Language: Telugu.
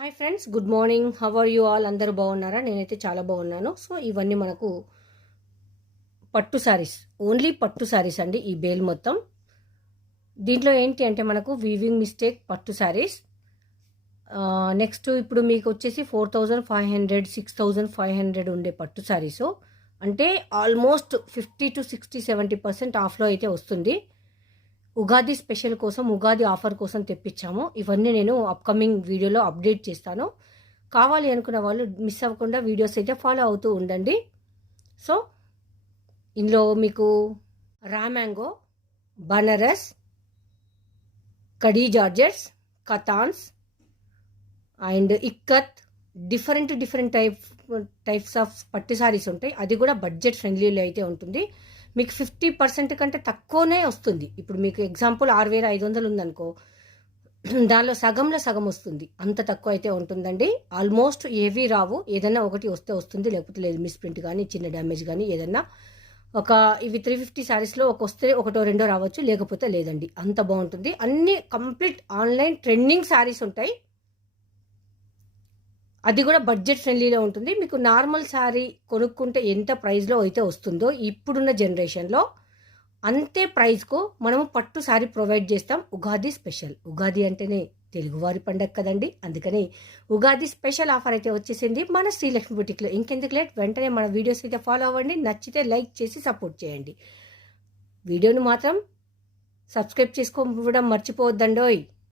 Hi friends, good morning. How are you all? అందరూ బాగున్నారా? నేనైతే చాలా బాగున్నాను. సో ఇవన్నీ మనకు పట్టు శారీస్, ఓన్లీ పట్టు శారీస్ అండి. ఈ బేల్ మొత్తం దీంట్లో ఏంటి అంటే మనకు వీవింగ్ మిస్టేక్ పట్టు శారీస్. నెక్స్ట్ ఇప్పుడు మీకు వచ్చేసి 4500 6500 ఉండే పట్టు శారీస్ అంటే ఆల్మోస్ట్ 50 to 60 70% ఆఫ్లో అయితే వస్తుంది. ఉగాది స్పెషల్ కోసం, ఉగాది ఆఫర్ కోసం తెప్పించాము. ఇవన్నీ నేను అప్కమింగ్ వీడియోలో అప్డేట్ చేస్తాను. కావాలి అనుకున్న వాళ్ళు మిస్ అవ్వకుండా వీడియోస్ అయితే ఫాలో అవుతూ ఉండండి. సో ఇందులో మీకు రా మ్యాంగో, బనారస్, కడీ జార్జెట్స్, కతాన్స్ and ikat, different types of పట్టు సారీస్ ఉంటాయి. అది కూడా బడ్జెట్ ఫ్రెండ్లీలో అయితే ఉంటుంది. మీకు 50% కంటే తక్కువనే వస్తుంది. ఇప్పుడు మీకు ఎగ్జాంపుల్ 6500 ఉందనుకో, దానిలో సగంలో సగం వస్తుంది. అంత తక్కువ అయితే ఉంటుందండి. ఆల్మోస్ట్ ఏవి రావు, ఏదన్నా ఒకటి వస్తే వస్తుంది, లేకపోతే లేదు. మిస్ ప్రింట్ కానీ చిన్న డ్యామేజ్ కానీ ఏదన్నా ఒక ఇవి 350 శారీస్లో ఒక వస్తే ఒకటో రెండో రావచ్చు, లేకపోతే లేదండి. అంత బాగుంటుంది. అన్ని కంప్లీట్ ఆన్లైన్ ట్రెండింగ్ శారీస్ ఉంటాయి. అది కూడా బడ్జెట్ ఫ్రెండ్లీలో ఉంటుంది. మీకు నార్మల్ శారీ కొనుక్కుంటే ఎంత ప్రైస్లో అయితే వస్తుందో ఇప్పుడున్న జనరేషన్లో అంతే ప్రైస్కు మనము పట్టు శారీ ప్రొవైడ్ చేస్తాం. ఉగాది స్పెషల్. ఉగాది అంటేనే తెలుగువారి పండగ కదండి. అందుకని ఉగాది స్పెషల్ ఆఫర్ అయితే వచ్చేసింది మన శ్రీలక్ష్మి బుటిక్లో. ఇంకెందుకు లేట్, వెంటనే మన వీడియోస్ అయితే ఫాలో అవ్వండి. నచ్చితే లైక్ చేసి సపోర్ట్ చేయండి. వీడియోను మాత్రం సబ్స్క్రైబ్ చేసుకోవడం మర్చిపోవద్దండోయ్.